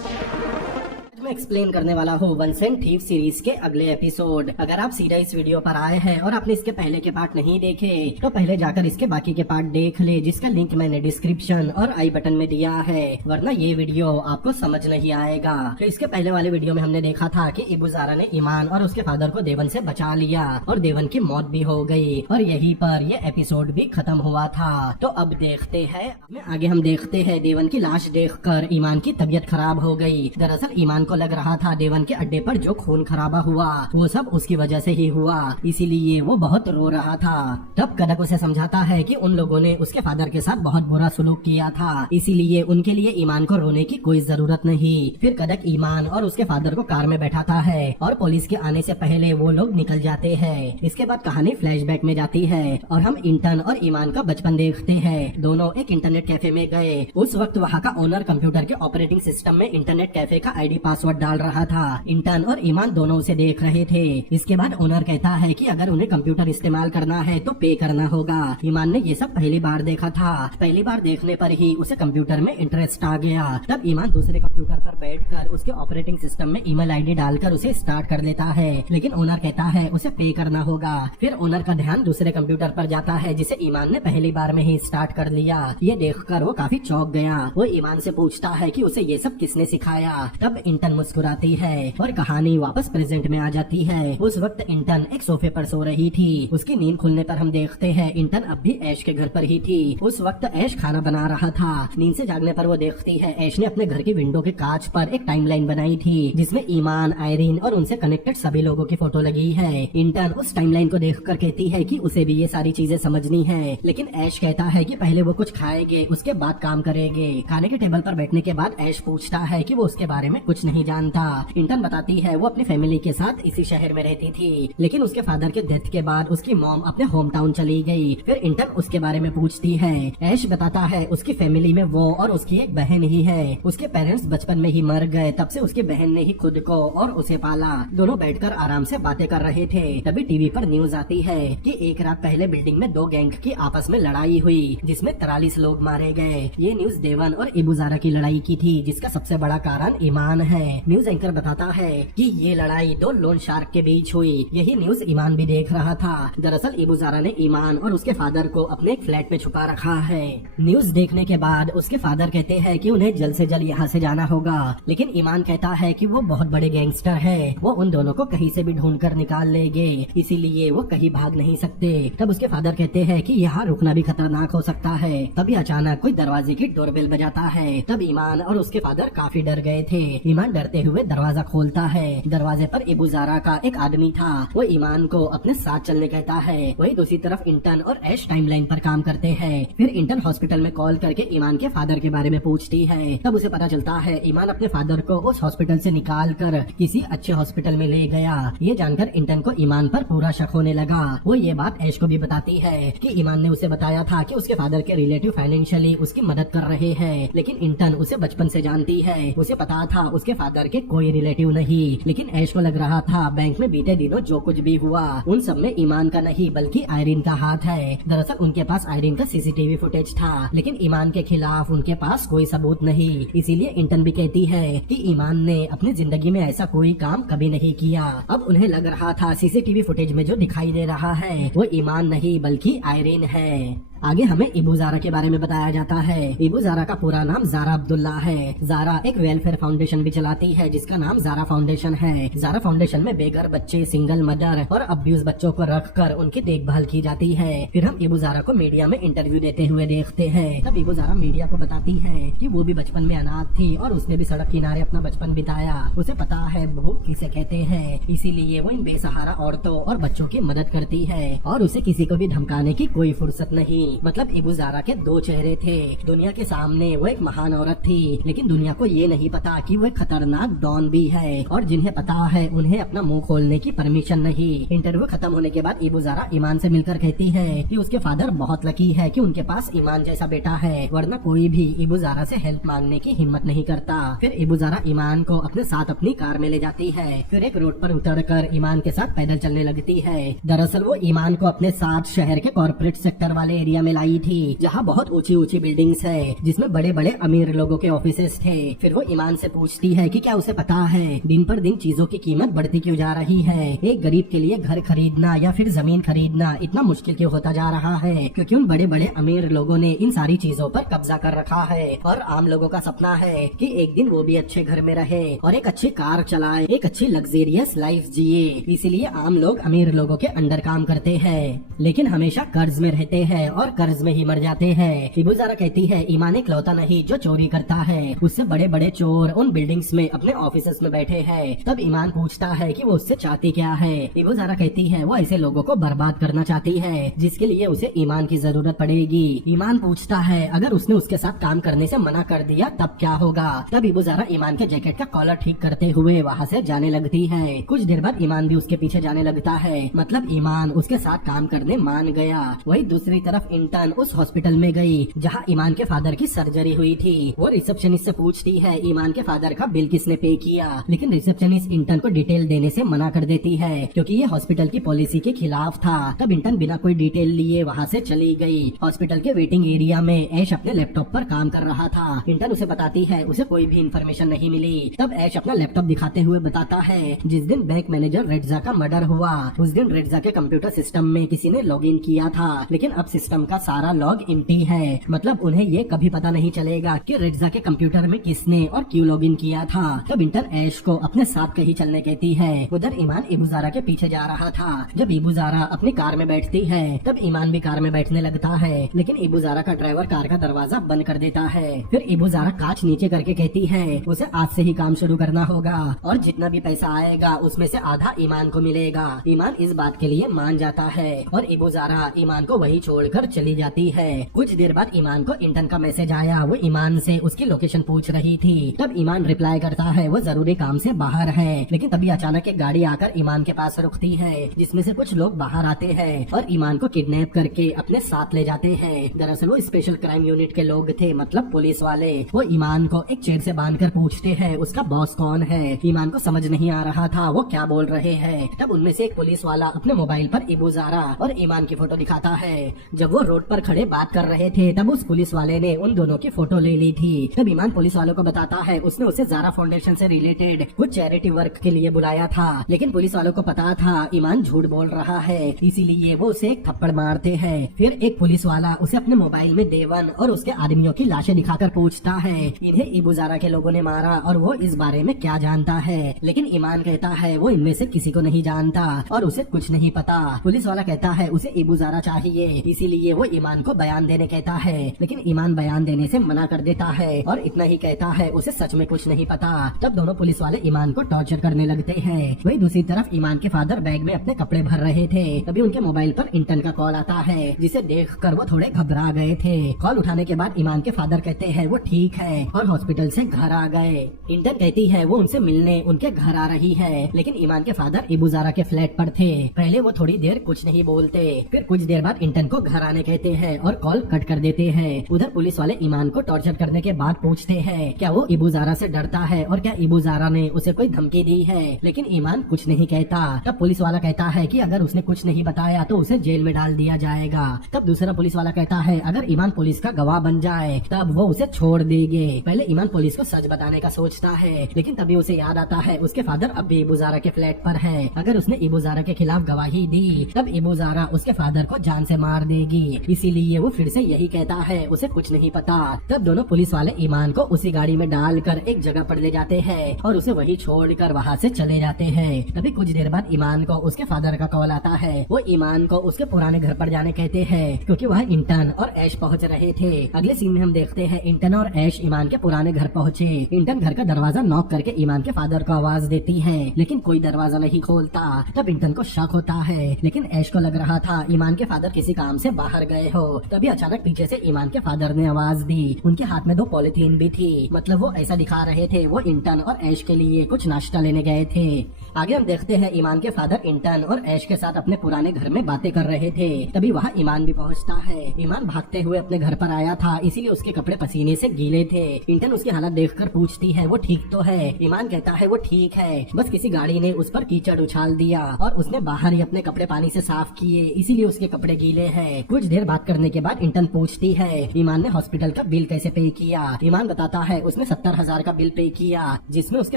मैं एक्सप्लेन करने वाला हूँ वंस एंड थीव सीरीज के अगले एपिसोड। अगर आप सीधा इस वीडियो पर आए हैं और आपने इसके पहले के पार्ट नहीं देखे तो पहले जाकर इसके बाकी के पार्ट देख ले, जिसका लिंक मैंने डिस्क्रिप्शन और आई बटन में दिया है, वरना ये वीडियो आपको समझ नहीं आएगा। तो इसके पहले वाले वीडियो में हमने देखा था कि इबुजारा ने ईमान और उसके फादर को देवन से बचा लिया और देवन की मौत भी हो गई और यहीं पर ये एपिसोड भी खत्म हुआ था। तो अब देखते हैं आगे। हम देखते हैं देवन की लाश देखकर ईमान की तबीयत खराब हो गई। दरअसल ईमान को लग रहा था देवन के अड्डे पर जो खून खराबा हुआ वो सब उसकी वजह से ही हुआ, इसीलिए वो बहुत रो रहा था। तब कदक उसे समझाता है कि उन लोगों ने उसके फादर के साथ बहुत बुरा सलूक किया था, इसीलिए उनके लिए ईमान को रोने की कोई जरूरत नहीं। फिर कदक ईमान और उसके फादर को कार में बैठाता है और पुलिस के आने से पहले वो लोग निकल जाते हैं। इसके बाद कहानी फ्लैशबैक में जाती है और हम इंटर्न और ईमान का बचपन देखते हैं। दोनों एक इंटरनेट कैफे में गए। उस वक्त वहाँ का ओनर कंप्यूटर के ऑपरेटिंग सिस्टम में इंटरनेट कैफे का आईडी पासवर्ड डाल रहा था। इंटर्न और ईमान दोनों उसे देख रहे थे। इसके बाद ओनर कहता है कि अगर उन्हें कंप्यूटर इस्तेमाल करना है तो पे करना होगा। ईमान ने ये सब पहली बार देखा था। पहली बार देखने पर ही उसे कंप्यूटर में इंटरेस्ट आ गया। तब ईमान दूसरे कंप्यूटर पर बैठकर उसके ऑपरेटिंग सिस्टम में ईमेल आईडी डालकर उसे स्टार्ट कर लेता है, लेकिन ओनर कहता है उसे पे करना होगा। फिर ओनर का ध्यान दूसरे कंप्यूटर पर जाता है जिसे ईमान ने पहली बार में ही स्टार्ट कर लिया। ये देखकर वो काफी चौंक गया। वो ईमान से पूछता है कि उसे ये सब किसने सिखाया। तब इंटर्न मुस्कुराती है और कहानी वापस प्रेजेंट में आ जाती है। उस वक्त इंटर्न एक सोफे पर सो रही थी। उसकी नींद खुलने पर हम देखते हैं इंटर्न अब भी ऐश के घर पर ही थी। उस वक्त ऐश खाना बना रहा था। नींद से जागने पर वो देखती है ऐश ने अपने घर की विंडो के कांच पर एक टाइमलाइन बनाई थी जिसमें ईमान, आयरीन और उनसे कनेक्टेड सभी लोगों की फोटो लगी है। इंटर्न उस टाइमलाइन को देखकर कहती है कि उसे भी ये सारी चीजें समझनी है, लेकिन ऐश कहता है कि पहले वो कुछ खाएंगे उसके बाद काम करेंगे। खाने के टेबल पर बैठने के बाद ऐश पूछता है कि वो उसके बारे में कुछ नहीं जानता। इंटर्न बताती है वो अपनी फैमिली के साथ इसी शहर में रहती थी, लेकिन उसके फादर के डेथ के बाद उसकी मॉम अपने होम टाउन चली गई। फिर इंटर्न उसके बारे में पूछती है। ऐश बताता है उसकी फैमिली में वो और उसकी एक बहन ही है। उसके पेरेंट्स बचपन में ही मर गए, तब से उसकी बहन ने ही खुद को और उसे पाला। दोनों बैठकर आराम से बातें कर रहे थे। तभी टीवी पर न्यूज आती है कि एक रात पहले बिल्डिंग में दो गैंग की आपस में लड़ाई हुई जिसमें 43 लोग मारे गए। ये न्यूज देवन और इबुजारा की लड़ाई की थी जिसका सबसे बड़ा कारण ईमान है। न्यूज एंकर बताता है कि ये लड़ाई दो लोन शार्क के बीच हुई। यही न्यूज ईमान भी देख रहा था। दरअसल इबुजारा ने ईमान और उसके फादर को अपने एक फ्लैट में छुपा रखा है। न्यूज देखने के बाद उसके फादर कहते हैं कि उन्हें जल्द से जल्द यहाँ से जाना होगा, लेकिन ईमान कहता है कि वो बहुत बड़े गैंगस्टर है, वो उन दोनों को कहीं से भी ढूंढ कर निकाल लेंगे, इसीलिए वो कहीं भाग नहीं सकते। तब उसके फादर कहते हैं कि यहाँ रुकना भी खतरनाक हो सकता है। तभी अचानक कोई दरवाजे की डोरबेल बजाता है। तब ईमान और उसके फादर काफी डर गए थे। ईमान डरते हुए दरवाजा खोलता है। दरवाजे पर इबुजारा का एक आदमी था। वो ईमान को अपने साथ चलने कहता है। वही दूसरी तरफ इंटर्न और ऐश टाइमलाइन पर काम करते हैं। फिर इंटर्न हॉस्पिटल में कॉल करके ईमान के फादर के बारे में पूछती है। तब उसे पता चलता है ईमान अपने फादर को उस हॉस्पिटल से निकाल कर किसी अच्छे हॉस्पिटल में ले गया। ये जानकर इंटर्न को ईमान पर पूरा शक होने लगा। वो ये बात ऐश को भी बताती है कि ईमान ने उसे बताया था कि उसके फादर के रिलेटिव फाइनेंशियली उसकी मदद कर रहे हैं, लेकिन इंटर्न उसे बचपन से जानती है। उसे पता था उसके फादर के कोई रिलेटिव नहीं, लेकिन ऐश को लग रहा था बैंक में बीते दिनों जो कुछ भी हुआ उन सब में ईमान का नहीं बल्कि आयरीन का हाथ है। दरअसल उनके पास आयरीन का सीसीटीवी फुटेज था, लेकिन ईमान के खिलाफ उनके पास कोई सबूत नहीं। इसीलिए इंटर्न भी कहती है कि ईमान ने अपनी जिंदगी में ऐसा कोई काम कभी नहीं किया। अब उन्हें लग रहा था सीसीटीवी फुटेज में जो दिखाई दे रहा है वो ईमान नहीं बल्कि आयरीन है। आगे हमें इबुजारा के बारे में बताया जाता है। इबुजारा का पूरा नाम जारा अब्दुल्ला है। जारा एक वेलफेयर फाउंडेशन भी चलाती है जिसका नाम जारा फाउंडेशन है। जारा फाउंडेशन में बेघर बच्चे, सिंगल मदर और अब्यूज बच्चों को रखकर उनकी देखभाल की जाती है। फिर हम इबुजारा को मीडिया में इंटरव्यू देते हुए देखते हैं। तब इबुजारा मीडिया को बताती है कि वो भी बचपन में अनाथ थी और उसने भी सड़क किनारे अपना बचपन बिताया। उसे पता है भूख किसे कहते हैं, इसीलिए वो इन बेसहारा औरतों और बच्चों की मदद करती है और उसे किसी को भी धमकाने की कोई फुर्सत नहीं। मतलब इबुजारा के दो चेहरे थे। दुनिया के सामने वो एक महान औरत थी, लेकिन दुनिया को ये नहीं पता कि वो एक खतरनाक डॉन भी है, और जिन्हें पता है उन्हें अपना मुंह खोलने की परमिशन नहीं। इंटरव्यू खत्म होने के बाद इबुजारा ईमान से मिलकर कहती है कि उसके फादर बहुत लकी है कि उनके पास ईमान जैसा बेटा है, वरना कोई भी इबुजारा से हेल्प मांगने की हिम्मत नहीं करता। फिर इबुजारा ईमान को अपने साथ अपनी कार में ले जाती है। फिर एक रोड पर उतरकर ईमान के साथ पैदल चलने लगती है। दरअसल वो ईमान को अपने साथ शहर के कॉर्पोरेट सेक्टर वाले एरिया एरिया में लाई थी जहाँ बहुत ऊंची ऊंची बिल्डिंग्स है जिसमें बड़े बड़े अमीर लोगों के ऑफिसेस थे। फिर वो ईमान से पूछती है कि क्या उसे पता है दिन पर दिन चीजों की कीमत बढ़ती क्यों जा रही है। एक गरीब के लिए घर खरीदना या फिर जमीन खरीदना इतना मुश्किल क्यों होता जा रहा है, क्योंकि उन बड़े बड़े अमीर लोगों ने इन सारी चीजों पर कब्जा कर रखा है और आम लोगों का सपना है कि एक दिन वो भी अच्छे घर में रहे और एक अच्छी कार चलाए, एक अच्छी लग्जेरियस लाइफ जिए। इसीलिए आम लोग अमीर लोगों के अंडर काम करते हैं, लेकिन हमेशा कर्ज में रहते हैं और कर्ज में ही मर जाते हैं। इबू ज़ारा कहती है ईमान एक लौता नहीं जो चोरी करता है, उससे बड़े बड़े चोर उन बिल्डिंग्स में अपने ऑफिस में बैठे हैं। तब ईमान पूछता है कि वो उससे चाहती क्या है। इबू ज़ारा कहती है वो ऐसे लोगों को बर्बाद करना चाहती है जिसके लिए उसे ईमान की जरूरत पड़ेगी। ईमान पूछता है अगर उसने उसके साथ काम करने से मना कर दिया तब क्या होगा। तब इबू ज़ारा ईमान के जैकेट का कॉलर ठीक करते हुए वहाँ से जाने लगती है। कुछ देर बाद ईमान भी उसके पीछे जाने लगता है, मतलब ईमान उसके साथ काम करने मान गया। वही दूसरी तरफ इंटर्न उस हॉस्पिटल में गई जहाँ ईमान के फादर की सर्जरी हुई थी। वो रिसेप्शनिस्ट से पूछती है ईमान के फादर का बिल किसने पे किया, लेकिन रिसेप्शनिस्ट इंटर्न को डिटेल देने से मना कर देती है क्योंकि ये हॉस्पिटल की पॉलिसी के खिलाफ था। तब इंटर्न बिना कोई डिटेल लिए वहाँ से चली गई। हॉस्पिटल के वेटिंग एरिया में ऐश अपने लैपटॉप पर काम कर रहा था। इंटर्न उसे बताती है उसे कोई भी इन्फॉर्मेशन नहीं मिली। तब ऐश अपना लैपटॉप दिखाते हुए बताता है जिस दिन बैंक मैनेजर रेड्जा का मर्डर हुआ उस दिन रेड्जा के कंप्यूटर सिस्टम में किसी ने लॉग इन किया था, लेकिन अब सिस्टम का सारा लॉग एम्प्टी है। मतलब उन्हें ये कभी पता नहीं चलेगा कि रेड्जा के कंप्यूटर में किसने और क्यों लॉग इन किया था। तब इंटर्न ऐश को अपने साथ कहीं चलने कहती है। उधर ईमान इबू ज़ारा के पीछे जा रहा था। जब इबू ज़ारा अपनी कार में बैठती है तब ईमान भी कार में बैठने लगता है, लेकिन इबू ज़ारा का ड्राइवर कार का दरवाजा बंद कर देता है। फिर इबू ज़ारा कांच नीचे करके कहती है उसे आज से ही काम शुरू करना होगा और जितना भी पैसा आएगा उसमें से आधा ईमान को मिलेगा। ईमान इस बात के लिए मान जाता है और इबू ज़ारा ईमान को वही छोड़कर चली जाती है। कुछ देर बाद ईमान को इंटर्न का मैसेज आया। वो ईमान से उसकी लोकेशन पूछ रही थी। तब ईमान रिप्लाई करता है वो जरूरी काम से बाहर है, लेकिन तभी अचानक एक गाड़ी आकर ईमान के पास रुकती है जिसमें से कुछ लोग बाहर आते हैं और ईमान को किडनैप करके अपने साथ ले जाते हैं। दरअसल वो स्पेशल क्राइम यूनिट के लोग थे, मतलब पुलिस वाले। वो ईमान को एक चेयर से बांधकर पूछते हैं उसका बॉस कौन है। ईमान को समझ नहीं आ रहा था वो क्या बोल रहे हैं। तब उनमें से एक पुलिस वाला अपने मोबाइल पर इबू ज़ारा और ईमान की फोटो दिखाता है। जब वो रोड पर खड़े बात कर रहे थे तब उस पुलिस वाले ने उन दोनों की फोटो ले ली थी। तब ईमान पुलिस वालों को बताता है उसने उसे ज़ारा फाउंडेशन से रिलेटेड कुछ चैरिटी वर्क के लिए बुलाया था, लेकिन पुलिस वालों को पता था ईमान झूठ बोल रहा है, इसीलिए वो उसे एक थप्पड़ मारते हैं। फिर एक पुलिस वाला उसे अपने मोबाइल में देवन और उसके आदमियों की लाशें दिखाकर पूछता है इन्हें इबू ज़ारा के लोगों ने मारा और वो इस बारे में क्या जानता है, लेकिन ईमान कहता है वो इनमें से किसी को नहीं जानता और उसे कुछ नहीं पता। पुलिस वाला कहता है उसे इबू ज़ारा चाहिए, इसीलिए वो ईमान को बयान देने कहता है, लेकिन ईमान बयान देने से मना कर देता है और इतना ही कहता है उसे सच में कुछ नहीं पता। तब दोनों पुलिस वाले ईमान को टॉर्चर करने लगते हैं। वही दूसरी तरफ ईमान के फादर बैग में अपने कपड़े भर रहे थे। तभी उनके मोबाइल पर इंटर्न का कॉल आता है जिसे देखकर वो थोड़े घबरा गए थे। कॉल उठाने के बाद ईमान के फादर कहते हैं वो ठीक है और हॉस्पिटल से घर आ गए। इंटर्न कहती है वो उनसे मिलने उनके घर आ रही है, लेकिन ईमान के फादर इबू ज़ारा के फ्लैट पर थे। पहले वो थोड़ी देर कुछ नहीं बोलते, फिर कुछ देर बाद इंटर्न को घर आने कहते हैं और कॉल कट कर देते हैं। उधर पुलिस वाले ईमान को टॉर्चर करने के बाद पूछते हैं क्या वो इबू ज़ारा से डरता है और क्या इबू ज़ारा ने उसे कोई धमकी दी है, लेकिन ईमान कुछ नहीं कहता। तब पुलिस वाला कहता है कि अगर उसने कुछ नहीं बताया तो उसे जेल में डाल दिया जाएगा। तब दूसरा पुलिस वाला कहता है अगर ईमान पुलिस का गवाह बन जाए तब वो उसे छोड़ देंगे। पहले ईमान पुलिस को सच बताने का सोचता है, लेकिन तभी उसे याद आता है उसके फादर अब भी इबू ज़ारा के फ्लैट पर है। अगर उसने इबू ज़ारा के खिलाफ गवाही दी तब इबू ज़ारा उसके फादर को जान से मार देगी, इसीलिए वो फिर से यही कहता है उसे कुछ नहीं पता। तब दोनों पुलिस वाले ईमान को उसी गाड़ी में डालकर एक जगह पर ले जाते हैं और उसे वही छोड़कर वहाँ से चले जाते हैं। तभी कुछ देर बाद ईमान को उसके फादर का कॉल आता है। वो ईमान को उसके पुराने घर पर जाने कहते हैं क्योंकि वह इंटर्न और ऐश पहुँच रहे थे। अगले सीन में हम देखते हैं इंटर्न और ऐश ईमान के पुराने घर पहुँचे। इंटर्न घर का दरवाजा नॉक करके ईमान के फादर को आवाज देती है, लेकिन कोई दरवाजा नहीं खोलता। तब इंटर्न को शक होता है, लेकिन ऐश को लग रहा था ईमान के फादर किसी काम से बाहर गए हो। तभी अचानक पीछे से ईमान के फादर ने आवाज दी। उनके हाथ में 2 पॉलिथीन भी थी, मतलब वो ऐसा दिखा रहे थे वो इंटर्न और ऐश के लिए कुछ नाश्ता लेने गए थे। आगे हम देखते हैं ईमान के फादर इंटर्न और ऐश के साथ अपने पुराने घर में बातें कर रहे थे। तभी वहाँ ईमान भी पहुँचता है। ईमान भागते हुए अपने घर पर आया था, इसीलिए उसके कपड़े पसीने से गीले थे। इंटर्न उसकी हालत देखकर पूछती है वो ठीक तो है। ईमान कहता है वो ठीक है, बस किसी गाड़ी ने उस पर कीचड़ उछाल दिया और उसने बाहर ही अपने कपड़े पानी से साफ किए, इसीलिए उसके कपड़े गीले हैं। कुछ देर बात करने के बाद इंटर्न पूछती है ईमान ने हॉस्पिटल का बिल कैसे पे किया। ईमान बताता है उसने 70,000 का बिल पे किया, जिसमें उसके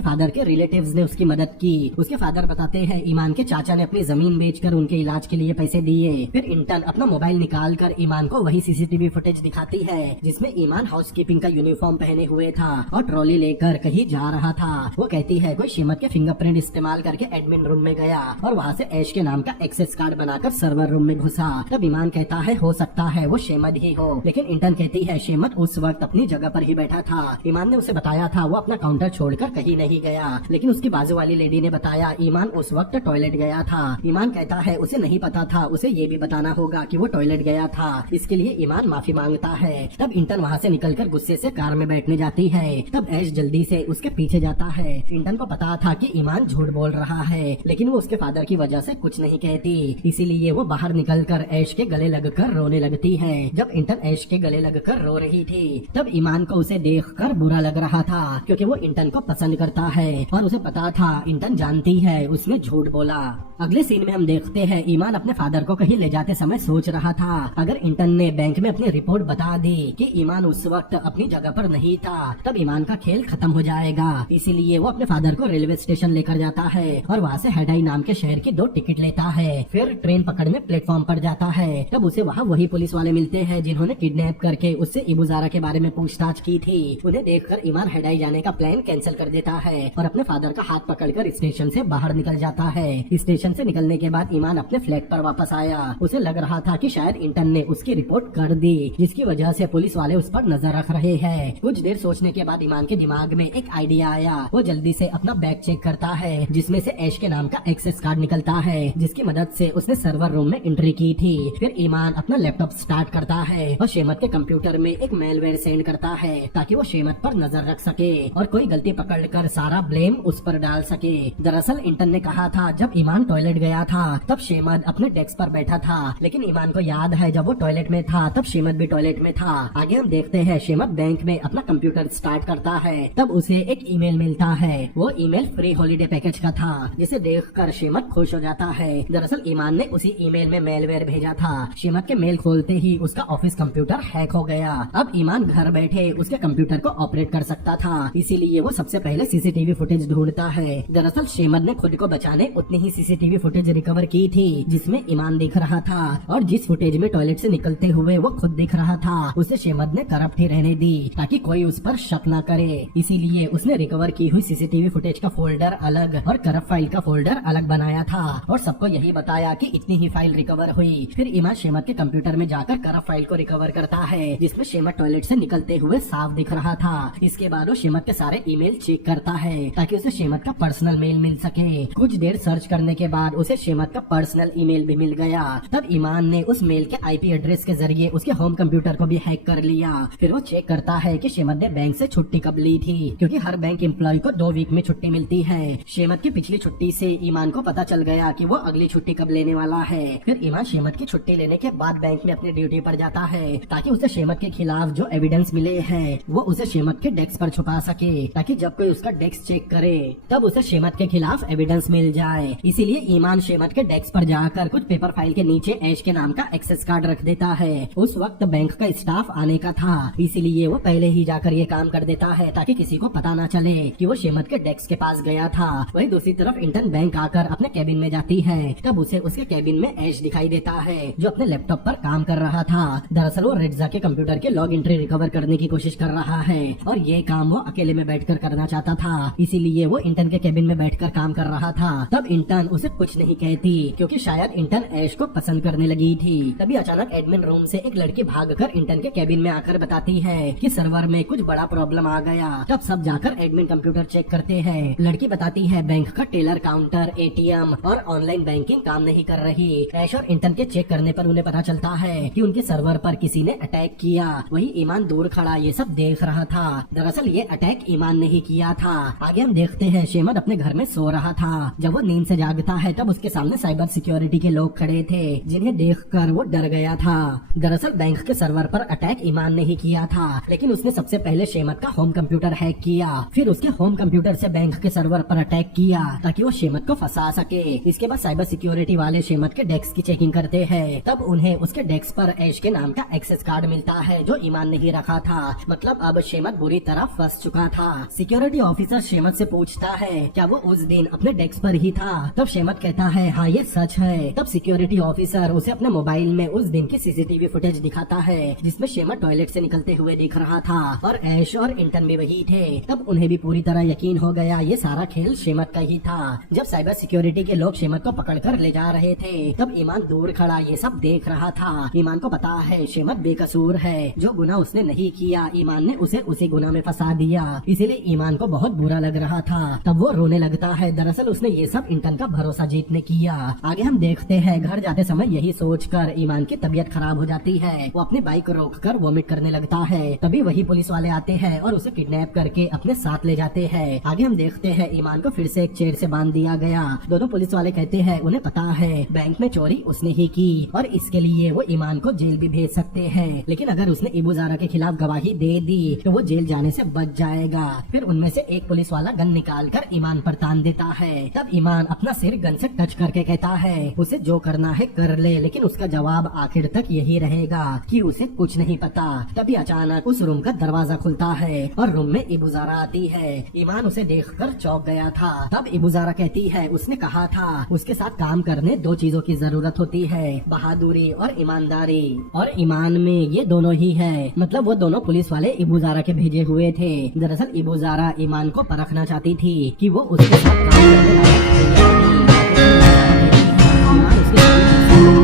फादर के रिलेटिव्स ने उसकी मदद की। उसके फादर बताते हैं ईमान के चाचा ने अपनी जमीन बेचकर उनके इलाज के लिए पैसे दिए। फिर इंटर्न अपना मोबाइल निकाल कर ईमान को वही सीसीटीवी फुटेज दिखाती है जिसमें ईमान हाउसकीपिंग का यूनिफॉर्म पहने हुए था और ट्रॉली लेकर कहीं जा रहा था। वो कहती है कोई शेमत के फिंगरप्रिंट इस्तेमाल करके एडमिन रूम में गया और वहाँ से ऐश के नाम का एक्सेस कार्ड बनाकर सर्वर रूम में घुसा। तब ईमान कहता है हो सकता है वो शेमत ही हो, लेकिन इंटर्न कहती है शेमत उस वक्त अपनी जगह पर ही बैठा था। ईमान ने उसे बताया था वो अपना काउंटर छोड़कर कहीं नहीं गया, लेकिन उसकी बाजू वाली लेडी ने बताया ईमान उस वक्त टॉयलेट गया था। ईमान कहता है उसे नहीं पता था, उसे ये भी बताना होगा कि वो टॉयलेट गया था। इसके लिए ईमान माफी मांगता है। तब इंटर्न वहाँ से निकलकर गुस्से से कार में बैठने जाती है। तब ऐश जल्दी से उसके पीछे जाता है। इंटर्न को पता था कि ईमान झूठ बोल रहा है, लेकिन वो उसके फादर की वजह से कुछ नहीं कहती, इसीलिए वो बाहर निकलकर ऐश के गले लगकर रोने लगती है। जब इंटर्न ऐश के गले लगकर रो रही थी तब ईमान को उसे देखकर बुरा लग रहा था, क्योंकि वो इंटर्न को पसंद करता है और उसे पता था इंटर्न जानती है उसने झूठ बोला। अगले सीन में हम देखते हैं ईमान अपने फादर को कहीं ले जाते समय सोच रहा था अगर इंटर्न ने बैंक में अपनी रिपोर्ट बता दी कि ईमान उस वक्त अपनी जगह पर नहीं था तब ईमान का खेल खत्म हो जाएगा। इसीलिए वो अपने फादर को रेलवे स्टेशन लेकर जाता है और वहाँ से हेडाई नाम के शहर की 2 टिकट लेता है। फिर ट्रेन पकड़ने प्लेटफॉर्म पर जाता है। तब उसे वहाँ वही पुलिस वाले मिलते हैं जिन्होंने किडनैप करके उससे इबुजारा के बारे में पूछताछ की थी। उन्हें देखकर ईमान हेडाई जाने का प्लान कैंसिल कर देता है और अपने फादर का हाथ पकड़कर स्टेशन से बाहर निकल जाता है। स्टेशन से निकलने के बाद ईमान अपने फ्लैट पर वापस आया। उसे लग रहा था कि शायद इंटर्न ने उसकी रिपोर्ट कर दी, जिसकी वजह से पुलिस वाले उस पर नजर रख रहे हैं। कुछ देर सोचने के बाद ईमान के दिमाग में एक आइडिया आया। वो जल्दी से अपना बैग चेक करता है जिसमें से ऐश के नाम का एक्सेस कार्ड निकलता है जिसकी मदद से उसने सर्वर रूम में एंट्री की थी। फिर ईमान अपना लैपटॉप स्टार्ट करता है और शेमत के कंप्यूटर में एक मेलवेयर सेंड करता है ताकि वो शेमत पर नजर रख सके और कोई गलती पकड़कर सारा ब्लेम उस पर डाल सके। दरअसल इंटर्न ने कहा था जब ईमान टॉयलेट गया था तब शेमत अपने डेस्क पर बैठा था, लेकिन ईमान को याद है जब वो टॉयलेट में था तब शेमत भी टॉयलेट में था। आगे हम देखते हैं शेमत बैंक में अपना कंप्यूटर स्टार्ट करता है। तब उसे एक ईमेल मिलता है। वो ईमेल फ्री हॉलिडे पैकेज का था जिसे देखकर शेमत खुश हो जाता है। दरअसल ईमान ने उसी ईमेल में मेलवेयर भेजा था। शेमत के मेल खोलते ही उसका ऑफिस कंप्यूटर हैक हो गया। अब ईमान घर बैठे उसके कंप्यूटर को ऑपरेट कर सकता था, इसीलिए वो सबसे पहले सीसीटीवी फुटेज ढूंढता है। दरअसल शेमत ने खुद को बचाने उतनी ही सीसीटीवी फुटेज रिकवर की थी जिसमें ईमान दिख रहा था और जिस फुटेज में टॉयलेट से निकलते हुए वो खुद दिख रहा था उसे शेमत ने करप्ट ही रहने दी ताकि कोई उस पर शक न करे। इसीलिए उसने रिकवर की हुई सीसीटीवी फुटेज का फोल्डर अलग और करप्ट फाइल का फोल्डर अलग बनाया था और सबको यही बताया कि इतनी ही फाइल रिकवर हुई। फिर ईमान शेमत के कंप्यूटर में जाकर करप्ट फाइल को रिकवर करता है जिसमें शेमत टॉयलेट से निकलते हुए साफ दिख रहा था। इसके बाद वो शेमत के सारे ईमेल चेक करता है ताकि उसे शेमत का पर्सनल मेल मिल सके। कुछ देर सर्च करने के बाद उसे शेमत का पर्सनल ईमेल भी मिल गया। तब ईमान ने उस मेल के आईपी एड्रेस के जरिए उसके होम कंप्यूटर को भी हैक कर लिया। फिर वो चेक करता है कि शेमत ने बैंक से छुट्टी कब ली थी, क्योंकि हर बैंक एम्प्लॉय को 2 वीक में छुट्टी मिलती है। शेमत की पिछली छुट्टी से ईमान को पता चल गया कि वो अगली छुट्टी कब लेने वाला है। फिर ईमान शेमत की छुट्टी लेने के बाद बैंक में अपनी ड्यूटी पर जाता है ताकि उसे शेमत के खिलाफ जो एविडेंस मिले हैं वो उसे शेमत के डेस्क पर छुपा सके, ताकि जब कोई उसका डेस्क चेक करे तब उसे शेमत के खिलाफ एविडेंस मिल जाए। इसीलिए ईमान शेमत के डेस्क पर जाकर कुछ पेपर फाइल के नीचे ऐश के नाम का एक्सेस कार्ड रख देता है। उस वक्त बैंक का स्टाफ आने का था, इसीलिए वो पहले ही जाकर ये काम कर देता है ताकि किसी को पता ना चले कि वो शेमत के डेस्क के पास गया था। वही दूसरी तरफ इंटर्न बैंक आकर अपने कैबिन में जाती है। तब उसे उसके कैबिन में ऐश दिखाई देता है जो अपने लैपटॉप पर काम कर रहा था। दरअसल वो रेड्जा के कंप्यूटर के लॉग एंट्री रिकवर करने की कोशिश कर रहा है और ये काम वो अकेले में बैठकर करना चाहता था, इसीलिए वो इंटर्न के कैबिन में बैठकर काम कर रहा था। तब इंटर्न उसे कुछ नहीं कहती क्योंकि शायद इंटर्न ऐश को पसंद करने लगी थी। तभी अचानक एडमिन रूम से एक लड़की भागकर इंटर्न के कैबिन में आकर बताती है कि सर्वर में कुछ बड़ा प्रॉब्लम आ गया। तब सब जाकर एडमिन कंप्यूटर चेक करते हैं। लड़की बताती है बैंक का टेलर काउंटर, एटीएम और ऑनलाइन बैंकिंग काम नहीं कर रही। ऐश और इंटर्न के चेक करने पर उन्हें पता चलता है कि उनके सर्वर पर किसी ने अटैक किया। वही ईमान दूर खड़ा ये सब देख रहा था। दरअसल ये अटैक ईमान ने ही किया था। आगे हम देखते हैं शेमत अपने घर में सो रहा था। जब वो नींद से जागता है तब उसके सामने साइबर सिक्योरिटी के लोग खड़े थे जिन्हें देखकर वो डर गया था। दरअसल बैंक के सर्वर पर अटैक ईमान ने ही किया था, लेकिन उसने सबसे पहले शेमत का होम कंप्यूटर हैक किया। फिर उसके होम कंप्यूटर से बैंक के सर्वर पर अटैक किया ताकि वो शेमत को फंसा सके। इसके बाद साइबर सिक्योरिटी वाले शेमत के डेस्क की चेकिंग करते हैं। तब उन्हें उसके डेस्क पर ऐश के नाम का एक्सेस कार्ड मिलता है जो ईमान ने ही रखा था। मतलब अब शेमत बुरी तरह फंस चुका था। सिक्योरिटी ऑफिसर शेमत से पूछता है क्या वो उस दिन अपने डेस्क पर ही था। तब शेमत कहता है हाँ ये सच है। तब सिक्योरिटी ऑफिसर उसे अपने मोबाइल में उस दिन की सीसीटीवी फुटेज दिखाता है जिसमें शेमत टॉयलेट से निकलते हुए दिख रहा था और ऐश और इंटन भी वही थे। तब उन्हें भी पूरी तरह यकीन हो गया ये सारा खेल शेमत का ही था। जब साइबर सिक्योरिटी के लोग शेमत को पकड़कर ले जा रहे थे तब ईमान दूर खड़ा ये सब देख रहा था। ईमान को पता है शेमत बेकसूर है, जो गुनाह उसने नहीं किया ईमान ने उसे उसी गुनाह में फंसा दिया, इसीलिए ईमान को बहुत बुरा लग रहा था। तब वो रोने लगता है, दरअसल उसने ये सब इंटन का भरोसा जीतने किया। आगे हम देखते हैं घर जाते समय यही सोचकर ईमान की तबीयत खराब हो जाती है। वो अपनी बाइक रोककर वॉमिट करने लगता है। तभी वही पुलिस वाले आते हैं और उसे किडनैप करके अपने साथ ले जाते हैं। आगे हम देखते हैं ईमान को फिर से एक चेयर से बांध दिया गया। दोनों पुलिस वाले कहते हैं उन्हें पता है बैंक में चोरी उसने ही की और इसके लिए वो ईमान को जेल भी भेज सकते हैं, लेकिन अगर उसने इबू ज़ारा के खिलाफ गवाही दे दी तो वो जेल जाने से बच जाएगा। फिर उनमें से एक पुलिस वाला गन निकाल कर ईमान पर तान देता है। तब ईमान अपना सिर गन से टच करके कहता है उसे जो करना है कर ले, लेकिन उसका जवाब आखिर तक यही रहेगा कि उसे कुछ नहीं पता। तभी अचानक उस रूम का दरवाजा खुलता है और रूम में इबू ज़ारा आती है। ईमान उसे देखकर चौंक गया था। तब इबू ज़ारा कहती है उसने कहा था उसके साथ काम करने दो चीजों की जरूरत होती है, बहादुरी और ईमानदारी, और ईमान में ये दोनों ही है। मतलब वो दोनों पुलिस वाले इबू ज़ारा के भेजे हुए थे। दरअसल इबू ज़ारा ईमान को परखना चाहती थी कि वो उसके साथ काम करने लायक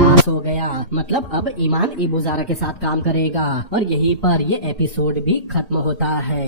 पास हो गया। मतलब अब ईमान इबू ज़ारा के साथ काम करेगा और यहीं पर ये एपिसोड भी खत्म होता है।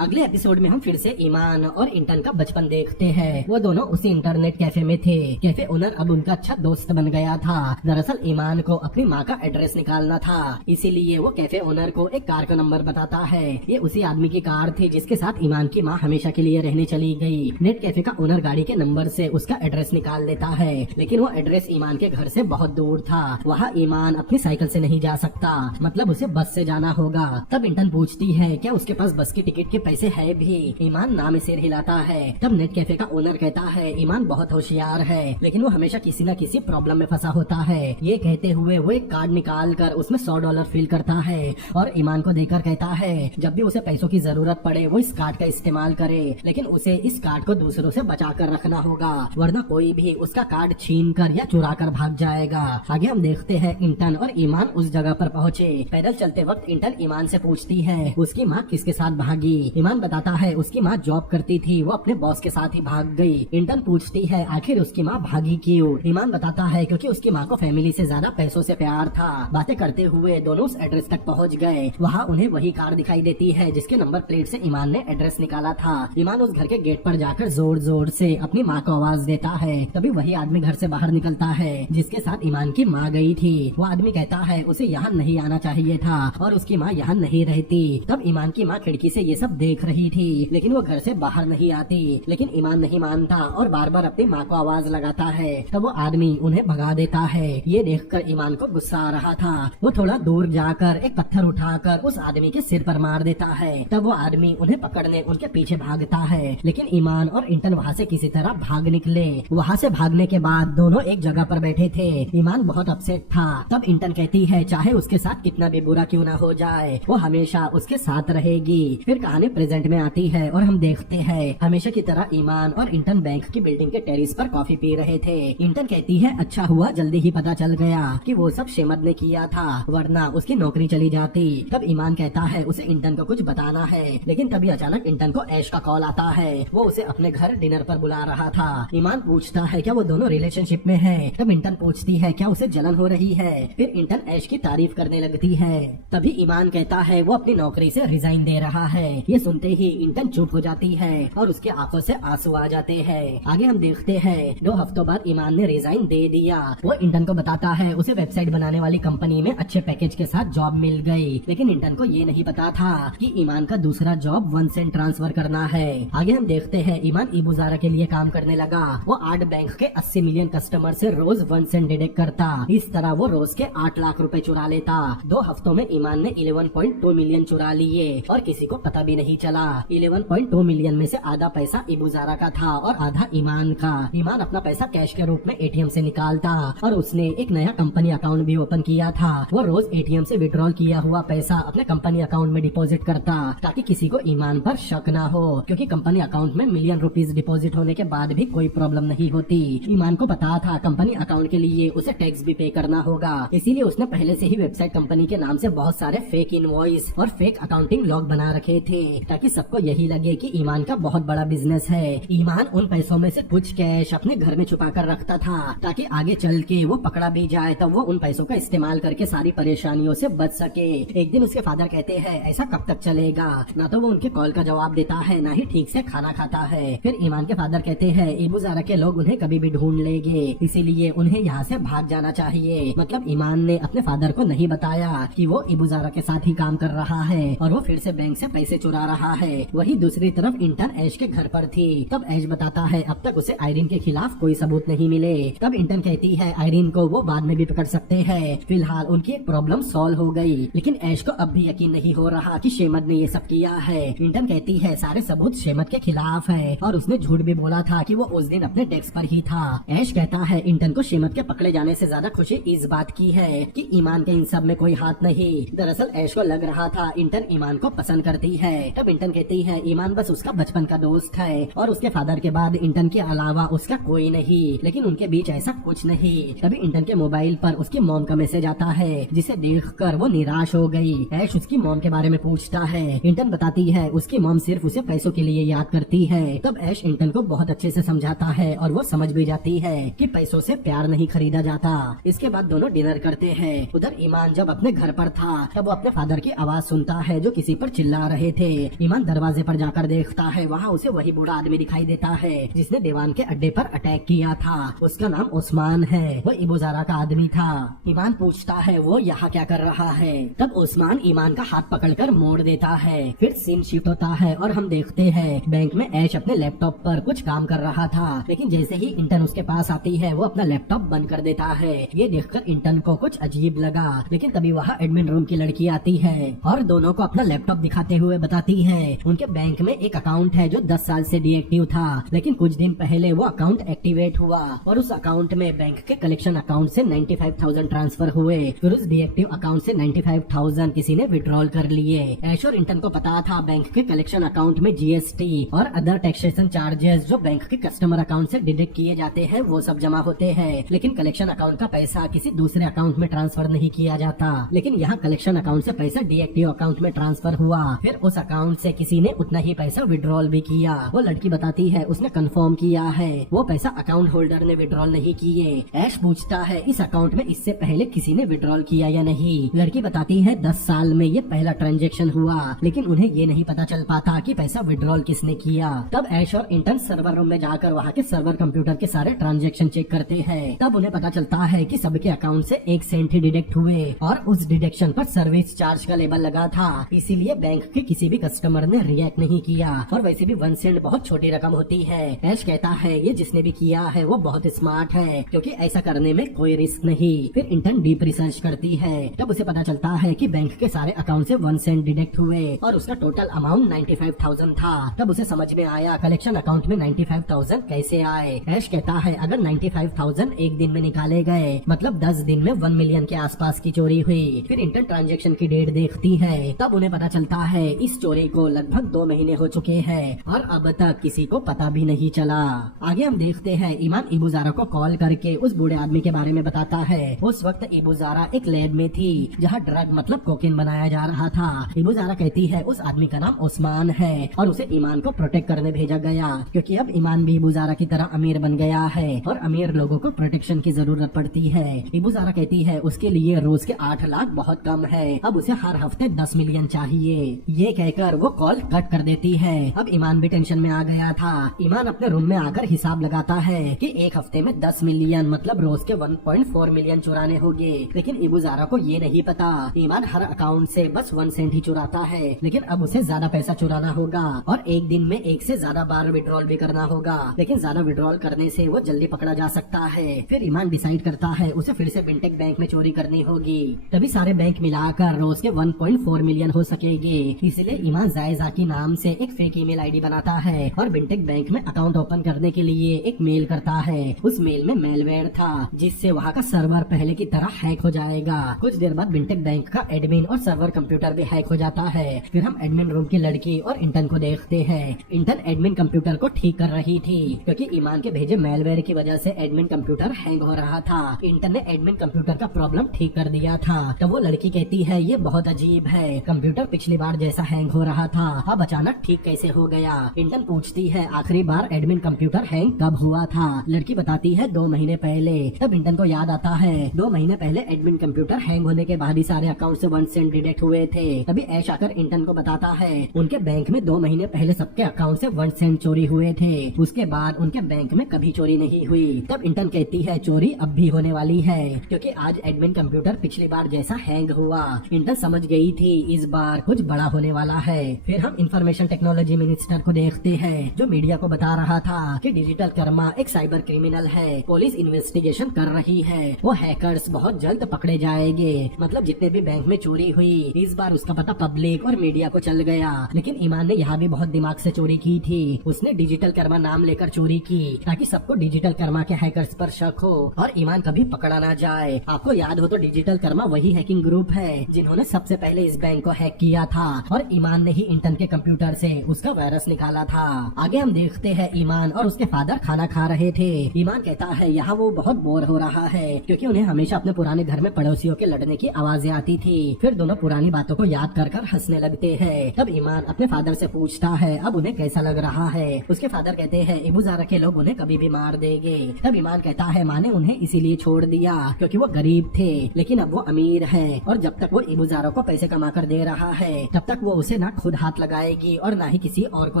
अगले एपिसोड में हम फिर से ईमान और इंटन का बचपन देखते हैं। वो दोनों उसी इंटरनेट कैफे में थे। कैफे ओनर अब उनका अच्छा दोस्त बन गया था। दरअसल ईमान को अपनी माँ का एड्रेस निकालना था, इसीलिए वो कैफे ओनर को एक कार का नंबर बताता है। ये उसी आदमी की कार थी जिसके साथ ईमान की माँ हमेशा के लिए रहने चली गई। नेट कैफे का ओनर गाड़ी के नंबर से उसका एड्रेस निकाल लेता है, लेकिन वो एड्रेस ईमान के घर से बहुत दूर था। वहाँ ईमान अपनी साइकिल से नहीं जा सकता, मतलब उसे बस से जाना होगा। तब इंटन पूछती है क्या उसके पास बस की टिकट के पैसे है भी। ईमान नाम सिर हिलाता है। तब नेट कैफे का ओनर कहता है ईमान बहुत होशियार है, लेकिन वो हमेशा किसी न किसी प्रॉब्लम में फंसा होता है। ये कहते हुए वो एक कार्ड निकाल कर उसमें $100 फिल करता है और ईमान को देकर कहता है जब भी उसे पैसों की जरूरत पड़े वो इस कार्ड का इस्तेमाल करे, लेकिन उसे इस कार्ड को दूसरों से बचा कर रखना होगा, वरना कोई भी उसका कार्ड छीन कर या चुरा कर भाग जाएगा। आगे हम देखते हैं इंटन और ईमान उस जगह पर पहुँचे। पैदल चलते वक्त इंटन ईमान से पूछती है उसकी माँ किसके साथ भागी। ईमान बताता है उसकी माँ जॉब करती थी, वो अपने बॉस के साथ ही भाग गई। इंटन पूछती है आखिर उसकी माँ भागी क्यों। ईमान बताता है क्योंकि उसकी माँ को फैमिली से ज्यादा पैसों से प्यार था। बातें करते हुए दोनों उस एड्रेस तक पहुँच गए। वहाँ उन्हें वही कार दिखाई देती है जिसके नंबर प्लेट से ईमान ने एड्रेस निकाला था। ईमान उस घर के गेट पर जाकर जोर जोर से अपनी माँ को आवाज देता है। तभी वही आदमी घर से बाहर निकलता है जिसके साथ ईमान की माँ गई थी। वो आदमी कहता है उसे यहाँ नहीं आना चाहिए था और उसकी माँ यहाँ नहीं रहती। तब ईमान की माँ खिड़की से ये सब देख रही थी, लेकिन वो घर से बाहर नहीं आती। लेकिन ईमान नहीं मानता और बार बार अपनी माँ को आवाज लगाता है। तब वो आदमी उन्हें भगा देता है। ये देखकर ईमान को गुस्सा आ रहा था। वो थोड़ा दूर जाकर एक पत्थर उठाकर उस आदमी के सिर पर मार देता है। तब वो आदमी उन्हें पकड़ने उनके पीछे भागता है, लेकिन ईमान और इंटन वहाँ से किसी तरह भाग निकले। वहाँ से भागने के बाद दोनों एक जगह पर बैठे थे। ईमान बहुत अपसेट था। तब इंटन कहती है चाहे उसके साथ कितना भी बुरा क्यों ना हो जाए वो हमेशा उसके साथ रहेगी। फिर कहानी प्रेजेंट में आती है और हम देखते हैं हमेशा की तरह ईमान और इंटन बैंक की बिल्डिंग के टेरिस पर कॉफी पी रहे थे। इंटन कहती है अच्छा हुआ जल्दी ही पता चल गया कि वो सब शेमत ने किया था, वरना उसकी नौकरी चली जाती। तब ईमान कहता है उसे इंटन को कुछ बताना है, लेकिन तभी अचानक इंटन को ऐश का कॉल आता है। वो उसे अपने घर डिनर पर बुला रहा था। ईमान पूछता है क्या वो दोनों रिलेशनशिप में है। तब इंटन पूछती है क्या उसे जलन हो रही है। फिर इंटन ऐश की तारीफ करने लगती है। तभी ईमान कहता है वो अपनी नौकरी से रिजाइन दे रहा है। ये सुनते ही इंटन चुप हो जाती है और उसकी आंखों से आंसू आ जाते हैं। आगे हम देखते हैं 2 हफ्तों बाद ईमान ने रिजाइन दे दिया। वो इंटन को बताता है उसे वेबसाइट बनाने वाली कंपनी में अच्छे पैकेज के साथ जॉब मिल गई, लेकिन इंटन को ये नहीं पता था कि ईमान का दूसरा जॉब 1 सेंट ट्रांसफर करना है। आगे हम देखते हैं ईमान इबू ज़ारा के लिए काम करने लगा। वो 8 बैंक के 80 मिलियन कस्टमर से रोज 1 सेंट डिडक्ट करता इस तरह वो रोज के 8 लाख रुपए चुरा लेता। 2 हफ्तों में ईमान ने 11.2 मिलियन चुरा लिए और किसी को पता भी नहीं चला। 11.2 मिलियन में से आधा पैसा इबुजारा का था और आधा ईमान का। ईमान अपना पैसा कैश के रूप में एटीएम से निकालता और उसने एक नया कंपनी अकाउंट भी ओपन किया था। वो रोज एटीएम से विड्रॉल किया हुआ पैसा अपने कंपनी अकाउंट में डिपॉजिट करता ताकि किसी को ईमान पर शक न हो, क्योंकि कंपनी अकाउंट में मिलियन रुपीस डिपॉजिट होने के बाद भी कोई प्रॉब्लम नहीं होती। ईमान को पता था कंपनी अकाउंट के लिए उसे टैक्स भी पे करना होगा, इसीलिए उसने पहले से ही वेबसाइट कंपनी के नाम से बहुत सारे फेक इनवॉइस और फेक अकाउंटिंग लॉग बना रखे थे ताकि सबको यही लगे कि ईमान का बहुत बड़ा बिजनेस है। ईमान उन पैसों में से कुछ कैश अपने घर में छुपा कर रखता था ताकि आगे चल के वो पकड़ा भी जाए तब वो उन पैसों का इस्तेमाल करके सारी परेशानियों से बच सके। एक दिन उसके फादर कहते हैं ऐसा कब तक चलेगा, ना तो वो उनके कॉल का जवाब देता है ना ही ठीक से खाना खाता है। फिर ईमान के फादर कहते हैं इबुजारा के लोग उन्हें कभी भी ढूंढ लेंगे, इसीलिए उन्हें यहाँ से भाग जाना चाहिए। मतलब ईमान ने अपने फादर को नहीं बताया कि वो इबुजारा के साथ ही काम कर रहा है और वो फिर से बैंक से पैसे चुरा रहा है। वही दूसरी तरफ इंटर्न ऐश के घर पर थी। तब ऐश बताता है अब तक उसे आयरीन के खिलाफ कोई सबूत नहीं मिले। तब इंटर्न कहती है आयरीन को वो बाद में भी पकड़ सकते हैं, फिलहाल उनकी एक प्रॉब्लम सॉल्व हो गई। लेकिन ऐश को अब भी यकीन नहीं हो रहा कि शेमत ने ये सब किया है। इंटर्न कहती है सारे सबूत शेमत के खिलाफ है और उसने झूठ भी बोला था कि वो उस दिन अपने डेस्क पर ही था। ऐश कहता है इंटर्न को शेमत के पकड़े जाने से ज्यादा खुशी इस बात की है कि ईमान के इन सब में कोई हाथ नहीं। दरअसल ऐश को लग रहा था इंटर्न ईमान को पसंद करती है। तब इंटर्न कहती है ईमान बस उसका बचपन का दोस्त है और उसके फादर के बाद इंटर्न के अलावा उसका कोई नहीं, लेकिन उनके बीच ऐसा कुछ नहीं। तभी इंटर्न के मोबाइल पर उसकी मॉम का मैसेज आता है जिसे देखकर वो निराश हो गई। ऐश उसकी मॉम के बारे में पूछता है। इंटर्न बताती है उसकी मॉम सिर्फ उसे पैसों के लिए याद करती है। तब ऐश इंटर्न को बहुत अच्छे से समझाता है और वो समझ भी जाती है कि पैसों से प्यार नहीं खरीदा जाता। इसके बाद दोनों डिनर करते हैं। उधर ईमान जब अपने घर पर था तब वो अपने फादर की आवाज सुनता है जो किसी पर चिल्ला रहे थे। ईमान दरवाजे पर जाकर देखता है, वहाँ उसे वही बूढ़ा आदमी दिखाई देता है जिसने दीवान के अड्डे पर अटैक किया था। उसका नाम उस्मान है, वो इबुजारा का आदमी था। ईमान पूछता है वो यहाँ क्या कर रहा है। तब उस्मान ईमान का हाथ पकड़कर मोड़ देता है। फिर सीन शिफ्ट होता है और हम देखते हैं बैंक में ऐश अपने लैपटॉप पर कुछ काम कर रहा था, लेकिन जैसे ही इंटर्न उसके पास आती है वो अपना लैपटॉप बंद कर देता है। ये देखकर इंटर्न को कुछ अजीब लगा, लेकिन तभी वहाँ एडमिन रूम की लड़की आती है और दोनों को अपना लैपटॉप दिखाते हुए बताती है उनके बैंक में एक अकाउंट है जो 10 साल से डीएक्टिव था, लेकिन कुछ दिन पहले वो अकाउंट एक्टिवेट हुआ और उस अकाउंट में बैंक के कलेक्शन अकाउंट से 95,000 ट्रांसफर हुए। फिर उस डीएक्टिव अकाउंट से 95,000 किसी ने विड्रॉल कर लिए। ऐश और इंटर्न को पता था बैंक के कलेक्शन अकाउंट में जीएसटी और अदर टैक्सेशन चार्जेस जो बैंक के कस्टमर अकाउंट से डिडक्ट किए जाते हैं वो सब जमा होते हैं, लेकिन कलेक्शन अकाउंट का पैसा किसी दूसरे अकाउंट में ट्रांसफर नहीं किया जाता। लेकिन यहाँ कलेक्शन अकाउंट से पैसा डीएक्टिव अकाउंट में ट्रांसफर हुआ। फिर उस अकाउंट से किसी ने उतना ही पैसा विड्रॉल भी किया। वो लड़की बताती है उसने कंफर्म किया है वो पैसा अकाउंट होल्डर ने विड्रॉल नहीं किए। ऐश पूछता है इस अकाउंट में इससे पहले किसी ने विड्रॉल किया या नहीं। लड़की बताती है 10 साल में ये पहला ट्रांजैक्शन हुआ, लेकिन उन्हें ये नहीं पता चल पाता कि पैसा विड्रॉल किसने किया। तब ऐश और इंटर्न सर्वर रूम में जाकर वहाँ के सर्वर कंप्यूटर के सारे ट्रांजैक्शन चेक करते हैं। तब उन्हें पता चलता है कि सबके अकाउंट से 1 सेंट ही डिडक्ट हुए और उस डिडक्शन पर सर्विस चार्ज का लेबल लगा था, इसीलिए बैंक के किसी भी कस्टमर ने रिएक्ट नहीं किया। और वैसे भी 1 सेंट बहुत छोटी रकम होती है। ऐश कहता है ये जिसने भी किया है वो बहुत स्मार्ट है, क्योंकि ऐसा करने में कोई रिस्क नहीं। फिर इंटर्न डीप रिसर्च करती है। तब उसे पता चलता है कि बैंक के सारे अकाउंट से 1 सेंट डिडक्ट हुए और उसका टोटल अमाउंट 95,000 था। तब उसे समझ में आया कलेक्शन अकाउंट में 95,000 कैसे आए। ऐश कहता है अगर 95,000 एक दिन में निकाले गए मतलब 10 दिन में 1 मिलियन के आसपास की चोरी हुई। फिर इंटर्न ट्रांजैक्शन की डेट देखती है। तब उन्हें पता चलता है इस चोरी को लगभग 2 महीने हो चुके हैं और अब तक किसी को पता भी नहीं चला। आगे हम देखते हैं ईमान इबुजारा को कॉल करके उस बूढ़े आदमी के बारे में बताता है। उस वक्त इबुजारा एक लैब में थी जहाँ ड्रग मतलब कोकेन बनाया जा रहा था। इबुजारा कहती है उस आदमी का नाम उस्मान है और उसे ईमान को प्रोटेक्ट करने भेजा गया, क्योंकि अब ईमान भी इबुजारा की तरह अमीर बन गया है और अमीर लोगों को प्रोटेक्शन की जरूरत पड़ती है। इबुजारा कहती है उसके लिए रोज के 8 लाख बहुत कम है, अब उसे हर हफ्ते 10 मिलियन चाहिए। ये कहकर वो कॉल कट कर देती है। अब ईमान भी टेंशन में आ गया था। ईमान अपने रूम में आकर हिसाब लगाता है कि एक हफ्ते में 10 मिलियन मतलब रोज के 1.4 मिलियन चुराने होंगे, लेकिन इबुजारा को ये नहीं पता ईमान हर अकाउंट से बस 1 सेंट ही चुराता है, लेकिन अब उसे ज्यादा पैसा चुराना होगा और एक दिन में 1 से ज्यादा बार विड्रॉल भी करना होगा, लेकिन ज्यादा विड्रॉल करने से वो जल्दी पकड़ा जा सकता है। फिर ईमान डिसाइड करता करता है उसे फिर से बिंटेक बैंक में चोरी करनी होगी, तभी सारे बैंक मिलाकर रोज के 1.4 मिलियन हो सकेंगे। इसलिए ईमान जायजा की नाम से एक फेक ईमेल आईडी बनाता है और बिंटेक बैंक में अकाउंट ओपन करने के लिए एक मेल करता है। उस मेल में मेलवेयर था जिससे वहाँ का सर्वर पहले की तरह हैक हो जाएगा। कुछ देर बाद बिंटेक बैंक का एडमिन और सर्वर कंप्यूटर भी हैक हो जाता है। फिर हम एडमिन रूम की लड़की और इंटर्न को देखते हैं। इंटर्न एडमिन कंप्यूटर को ठीक कर रही थी क्योंकि ईमान के भेजे मेलवेयर की वजह से एडमिन कंप्यूटर हैंग हो रहा था। इंटर्न ने एडमिन कंप्यूटर का प्रॉब्लम ठीक कर दिया था। तो वो लड़की कहती है ये बहुत अजीब है, कंप्यूटर पिछली बार जैसा हैंग हो रहा था, अब अचानक ठीक कैसे हो गया। इंटर्न पूछती है आखिरी बार एडमिन कंप्यूटर हैंग कब हुआ था। लड़की बताती है 2 महीने पहले। तब इंटर्न को याद आता है 2 महीने पहले एडमिन कंप्यूटर हैंग होने के बाद ही सारे अकाउंट से 1 सेंट डिडक्ट हुए थे। तभी ऐश आकर इंटर्न को बताता है उनके बैंक में 2 महीने पहले सबके अकाउंट से 1 सेंट चोरी हुए थे, उसके बाद उनके बैंक में कभी चोरी नहीं हुई। तब इंटर्न कहती है चोरी अब भी होने वाली है क्योंकि आज एडमिन कंप्यूटर पिछली बार जैसा हैंग हुआ। इंटर्न समझ गई थी इस बार कुछ बड़ा होने वाला है। फिर हम इंफॉर्मेशन टेक्नोलॉजी मिनिस्टर को देखते हैं जो मीडिया को बता रहा था कि डिजिटल कर्मा एक साइबर क्रिमिनल है, पुलिस इन्वेस्टिगेशन कर रही है, वो हैकर्स बहुत जल्द पकड़े जाएंगे। मतलब जितने भी बैंक में चोरी हुई इस बार उसका पता पब्लिक और मीडिया को चल गया। लेकिन ईमान ने यहाँ भी बहुत दिमाग से चोरी की थी। उसने डिजिटल कर्मा नाम लेकर चोरी की ताकि सबको डिजिटल कर्मा के हैकर्स पर शक हो और ईमान कभी पकड़ा ना जाए। आपको याद हो तो डिजिटल कर्मा वही हैकिंग ग्रुप है जिन्होंने सबसे पहले इस बैंक को हैक किया था और ईमान ने ही इंटर्न के कंप्यूटर से उसका वायरस निकाला था। आगे हम देखते हैं ईमान और उसके फादर खाना खा रहे थे। ईमान कहता है यहाँ वो बहुत बोर हो रहा है क्योंकि उन्हें हमेशा अपने पुराने घर में पड़ोसियों के लड़ने की आवाजें आती थी। फिर दोनों पुरानी बातों को याद कर कर हंसने लगते हैं। तब ईमान अपने फादर से पूछता है अब उन्हें कैसा लग रहा है। उसके फादर कहते हैं इबुजारा के लोग उन्हें कभी भी मार देंगे। तब ईमान कहता है माँ ने उन्हें इसीलिए छोड़ दिया क्योंकि वो गरीब थे, लेकिन अब वो अमीर है और जब तक वो इबुजारा को पैसे कमा कर दे रहा है तब तक वो उसे ना खुद हाथ लगाएगी और ना ही किसी और को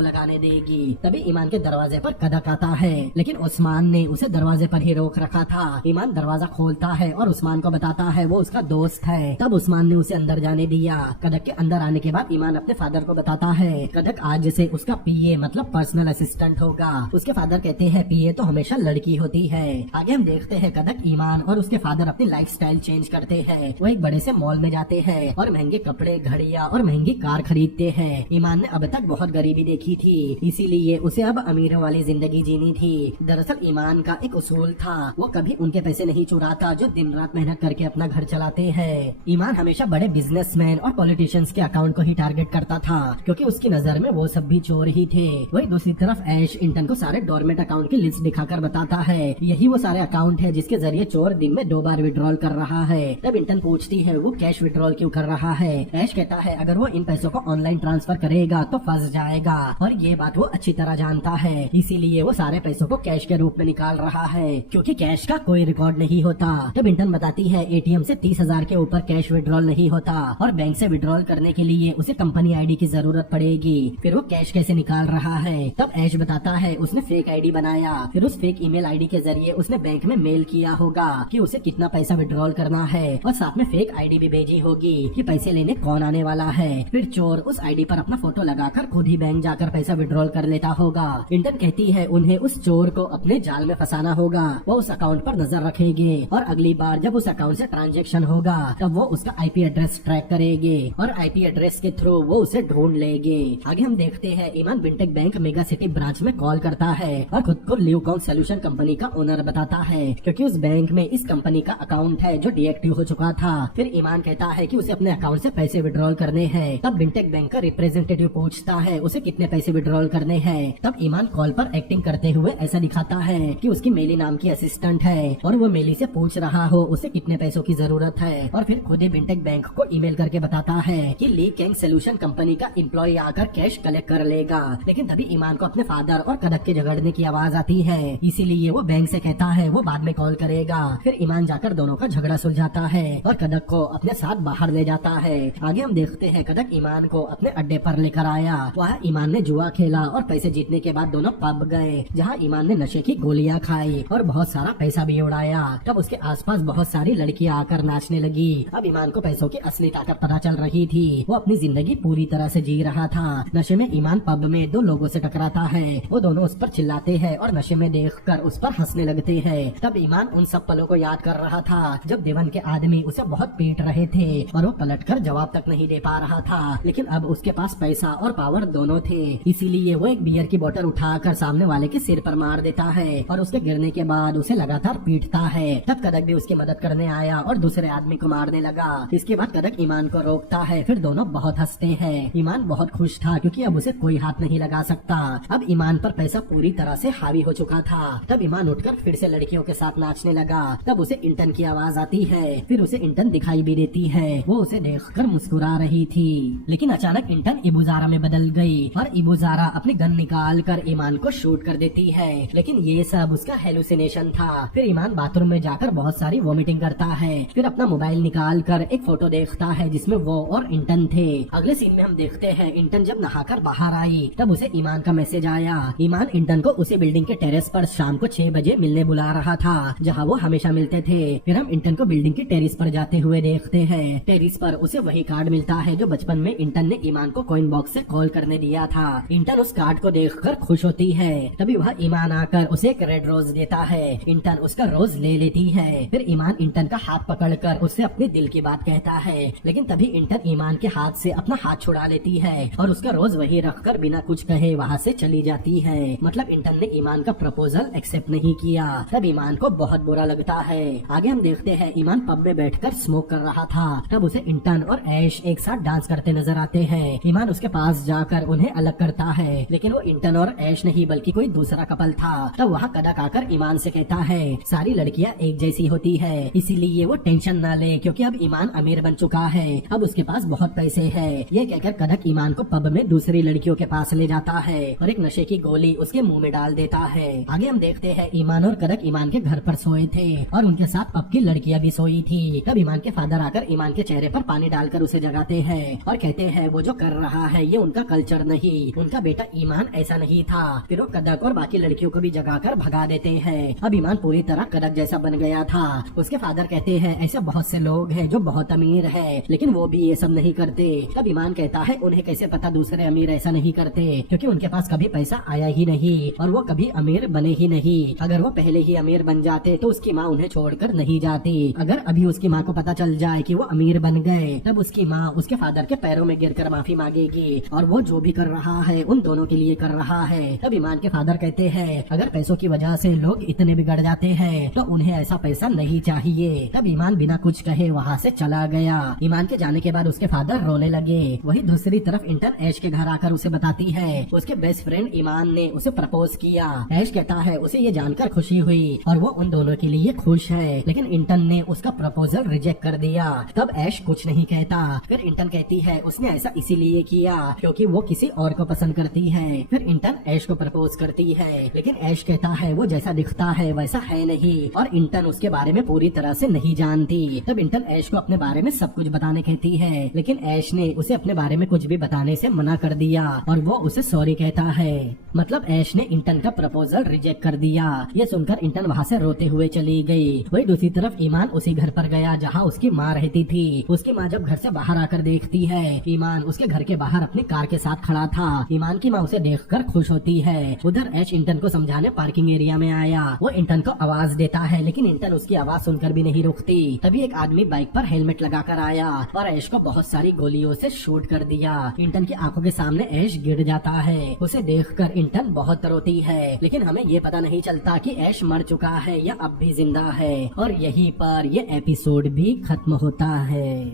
लगाने देगी। तभी ईमान के दरवाजे पर कदक आता है लेकिन उस्मान ने उसे दरवाजे पर ही रोक रखा था। ईमान दरवाजा खोलता है और उस्मान को बताता है वो उसका दोस्त है। तब उस्मान ने उसे अंदर जाने दिया। कदक के अंदर आने के बाद ईमान अपने फादर को बताता है कदक आज से उसका पीए मतलब पर्सनल असिस्टेंट होगा। उसके फादर कहते हैं पीए तो हमेशा लड़की होती है। आगे हम देखते हैं कदक ईमान और उसके फादर अपनी लाइफस्टाइल चेंज करते हैं। वो एक बड़े से मॉल में जाते हैं और महंगे कपड़े, घड़ियां और महंगी कार खरीदते हैं। ईमान ने अब तक बहुत गरीबी देखी थी इसीलिए उसे अब अमीरों वाली जिंदगी जीनी थी। दरअसल ईमान का एक उसूल था, वो कभी उनके पैसे नहीं चुराता जो दिन रात मेहनत करके अपना घर चलाते हैं। ईमान हमेशा बड़े बिजनेसमैन और पॉलिटिशियंस के अकाउंट को ही टारगेट करता था क्योंकि उसकी नजर में वो सब भी चोर ही थे। वही दूसरी तरफ ऐश इंटर्न को सारे डोरमेट अकाउंट की लिस्ट दिखाकर बताता है यही वो सारे अकाउंट है जिसके जरिए चोर दिन में 2 बार विड्रॉल कर रहा है। तब इंटर्न पूछती है वो कैश विड्रॉल क्यों कर रहा है। ऐश कहता है अगर वो इन पैसों को ऑनलाइन ट्रांसफर करेगा तो फंस जाएगा और ये बात वो अच्छी तरह जानता है, इसीलिए वो सारे पैसों को कैश के रूप में निकाल रहा है क्योंकि कैश का कोई रिकॉर्ड नहीं होता। तब इंटर्न बताती है एटीएम से 30,000 के ऊपर कैश विड्रॉल नहीं होता और बैंक से विड्रॉल करने के लिए उसे कंपनी आईडी की जरूरत पड़ेगी। फिर वो कैश कैसे निकाल रहा है। तब ऐश बताता है उसने फेक आईडी बनाया, फिर उस फेक ईमेल आईडी के जरिए उसने बैंक में मेल किया होगा कि उसे कितना पैसा विड्रॉल करना है और साथ में फेक आईडी भी भेजी होगी कि पैसे लेने कौन आने वाला है। फिर चोर उस आईडी पर अपना फोटो लगाकर खुद ही बैंक जाकर पैसा विड्रॉल कर लेता होगा। इंटर्न कहती है उन्हें उस चोर को अपने जाल में फंसाना होगा। वो उस अकाउंट पर नजर रखेंगे और अगली बार जब उस अकाउंट से ट्रांजैक्शन होगा तब वो उसका आईपी एड्रेस ट्रैक करेंगे और आईपी एड्रेस के थ्रू वो उसे ढूंढ लेंगे। आगे हम देखते हैं ईमान बिंटेक बैंक मेगा सिटी ब्रांच में कॉल करता है और खुद को ल्यूकॉन सोल्यूशन कंपनी का ओनर बताता है क्योंकि उस बैंक में इस कंपनी का अकाउंट है जो डीएक्टिव हो चुका था। फिर ईमान कहता है कि उसे अपने अकाउंट से पैसे विड्रॉल करने हैं। तब बिंटेक बैंक का रिप्रेजेंटेटिव पूछता है उसे कितने पैसे विड्रॉल करने हैं। तब ईमान कॉल पर एक्टिंग करते हुए ऐसा दिखाता है कि उसकी मेली नाम की असिस्टेंट है और वो मेली से पूछ रहा हो उसे कितने पैसों की जरूरत है और फिर खुद ही बिंटेक बैंक को ईमेल करके बताता है कि ली कैंग सोल्यूशन कंपनी का एम्प्लॉय आकर कैश कलेक्ट कर लेगा। लेकिन तभी ईमान को अपने फादर और कदक के झगड़ने की आवाज आती है, इसीलिए वो बैंक से कहता है वो बाद में कॉल करेगा। फिर ईमान जाकर दोनों का झगड़ा सुलझाता है और कदक को अपने साथ बाहर ले जाता है। आगे हम देखते हैं कदक ईमान को अपने अड्डे पर लेकर आया। वहाँ ईमान ने जुआ खेला और पैसे जीतने के बाद दोनों पब गए जहाँ ईमान ने नशे की गोलियां खाई और बहुत सारा पैसा भी उड़ाया। तब उसके आसपास बहुत सारी लड़कियां आकर नाचने लगी। अब ईमान को पैसों की असली ताकत पता चल रही थी। वो अपनी जिंदगी पूरी तरह से जी रहा था। नशे में ईमान पब में 2 लोगों से टकराता है। वो दोनों उस पर चिल्लाते हैं और नशे में देखकर उस पर हंसने लगते हैं। तब ईमान उन सब पलों को याद कर रहा था जब देवन के आदमी उसे बहुत पीट रहे थे और वो पलटकर जवाब तक नहीं दे पा रहा था। लेकिन अब उसके पास पैसा और पावर दोनों थे, इसीलिए वो एक बियर की बोतल उठाकर सामने वाले के सिर पर मार देता है और उसके गिरने के बाद उसे लगातार पीटता है। तब कदक भी उसकी मदद करने आया और दूसरे आदमी को मारने लगा। इसके बाद कदक ईमान को रोकता है, फिर दोनों बहुत हंसते हैं। ईमान बहुत खुश था क्योंकि अब उसे कोई हाथ नहीं लगा सकता। अब ईमान पर पैसा पूरी तरह से हावी हो चुका था। तब ईमान उठकर फिर से लड़कियों के साथ नाचने लगा। तब उसे इंटन की आवाज आती है, फिर उसे इंटन दिखाई भी देती है। वो उसे देखकर मुस्कुरा रही थी, लेकिन अचानक इंटन इबुजारा में बदल गई और इबुजारा अपनी गन निकाल कर ईमान को शूट कर देती है। लेकिन ये सब उसका हेलुसिनेशन था। फिर ईमान बाथरूम में जाकर बहुत सारी वॉमिटिंग करता है। फिर अपना मोबाइल निकाल कर एक फोटो देखता है जिसमें वो और इंटन थे। अगले सीन में हम देखते हैं इंटन जब नहाकर बाहर आई तब उसे ईमान का मैसेज आया। ईमान इंटन को उसी बिल्डिंग के टेरेस पर शाम को 6 बजे मिलने बुला रहा था जहाँ वो हमेशा मिलते थे। फिर हम इंटन को बिल्डिंग की टेरेस पर जाते हुए देखते हैं। टेरेस पर उसे वही कार्ड मिलता है जो बचपन में इंटन ने ईमान को कॉइन बॉक्स से कॉल करने दिया था। इंटन उस कार्ड को देखकर खुश होती है। तभी वह ईमान आकर उसे एक रेड रोज देता है। इंटन उसका रोज ले लेती है। फिर ईमान इंटन का हाथ पकड़कर उससे अपने दिल की बात कहता है, लेकिन तभी इंटन ईमान के हाथ से अपना हाथ छुड़ा लेती है और उसका रोज वही रखकर बिना कुछ कहे वहाँ से चली जाती है। मतलब इंटन ने ईमान का प्रपोजल एक्सेप्ट नहीं किया। तब ईमान को बहुत बुरा लगता है। आगे हम देखते हैं ईमान पब में बैठकर स्मोक कर रहा था। तब उसे इंटन और ऐश एक साथ डांस करते नजर आते हैं। ईमान उसके पास जाकर उन्हें अलग करता है, लेकिन वो इंटन और ऐश नहीं बल्कि कोई दूसरा कपल था। तब वहाँ कदक आकर ईमान से कहता है सारी लड़कियाँ एक जैसी होती है, इसीलिए वो टेंशन न ले क्योंकि अब ईमान अमीर बन चुका है, अब उसके पास बहुत पैसे हैं। ये कहकर कदक ईमान को पब में दूसरी लड़कियों के पास ले जाता है और एक नशे की गोली उसके मुंह में डाल देता है। आगे हम देखते हैं ईमान और कदक ईमान के घर पर सोए थे और उनके साथ पब की लड़कियां भी सोई थी। तब ईमान के फादर आकर ईमान के चेहरे पर पानी डालकर उसे जगाते हैं और कहते हैं वो जो कर रहा है ये उनका कल्चर नहीं, उनका बेटा ईमान ऐसा नहीं था। फिर वो कदक और बाकी लड़कियों को भी जगाकर भगा देते हैं। अब ईमान पूरी तरह कदक जैसा बन गया था। उसके फादर कहते हैं ऐसे बहुत से लोग हैं जो बहुत अमीर है लेकिन वो भी ये सब नहीं करते। तब ईमान कहता है उन्हें कैसे पता दूसरे अमीर ऐसा नहीं करते, क्योंकि उनके पास कभी पैसा आया ही नहीं और वो कभी अमीर बने ही नहीं। अगर वो पहले ही अमीर बन जाते तो उसकी माँ उन्हें छोड़कर नहीं जाती। अगर अभी उसकी माँ को पता चल जाए कि वो अमीर बन गए तब उसकी माँ उसके फादर के पैरों में गिरकर माफी मांगेगी और वो जो भी कर रहा है उन दोनों के लिए कर रहा है। तब ईमान के फादर कहते हैं अगर पैसों की वजह से लोग इतने बिगड़ जाते हैं तो उन्हें ऐसा पैसा नहीं चाहिए। तब ईमान बिना कुछ कहे वहाँ से चला गया। ईमान के जाने के बाद उसके फादर रोने लगे। वही दूसरी तरफ इंटन ऐश के घर आकर उसे बताती है उसके बेस्ट फ्रेंड ईमान ने उसे प्रपोज किया। ऐश कहता है उसे ये जानकर खुशी हुई और वो उन दोनों के लिए खुश है, लेकिन इंटन ने उसका प्रपोजल रिजेक्ट कर दिया। तब ऐश कुछ नहीं कहता। फिर इंटन कहती है उसने ऐसा इसीलिए किया क्योंकि वो किसी और को पसंद करती है। फिर इंटन ऐश को प्रपोज करती है, लेकिन ऐश कहता है वो जैसा दिखता है वैसा है नहीं और इंटन उसके बारे में पूरी तरह से नहीं जानती। तब इंटन ऐश को अपने बारे में सब कुछ बताने कहती है, लेकिन ऐश ने उसे अपने बारे में कुछ भी बताने से मना कर दिया और वो उसे सॉरी कहता है। मतलब ऐश ने इंटन का प्रपोजल रिजेक्ट कर दिया। ये सुनकर इंटन वहाँ से रोते हुए चली गई। वही दूसरी तरफ ईमान उसी घर पर गया जहाँ उसकी माँ रहती थी। उसकी माँ जब घर से बाहर आकर देखती है ईमान उसके घर के बाहर अपनी कार के साथ खड़ा था। ईमान की माँ उसे देखकर खुश होती है। उधर ऐश इंटन को समझाने पार्किंग एरिया में आया। वो इंटन को आवाज देता है, लेकिन इंटन उसकी आवाज सुनकर भी नहीं रुकती। तभी एक आदमी बाइक पर हेलमेट लगाकर आया और ऐश को बहुत सारी गोलियों से शूट कर दिया। इंटन की आंखों के सामने ऐश गिर जाता है। उसे देखकर इंटन बहुत रोती है, लेकिन हमें ये पता नहीं चलता कि ऐश मर चुका है या अब भी जिंदा है। और यहीं पर ये एपिसोड भी खत्म होता है।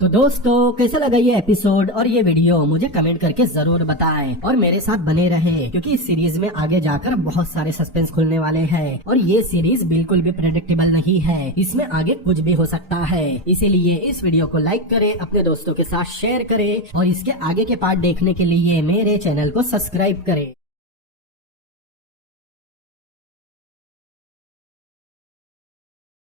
तो दोस्तों कैसा लगा ये एपिसोड और ये वीडियो मुझे कमेंट करके जरूर बताएं और मेरे साथ बने रहे, क्योंकि इस सीरीज में आगे जाकर बहुत सारे सस्पेंस खुलने वाले हैं और ये सीरीज बिल्कुल भी प्रेडिक्टेबल नहीं है। इसमें आगे कुछ भी हो सकता है। इसीलिए इस वीडियो को लाइक करें, अपने दोस्तों के साथ शेयर करें और इसके आगे के पार्ट देखने के लिए मेरे चैनल को सब्सक्राइब करें।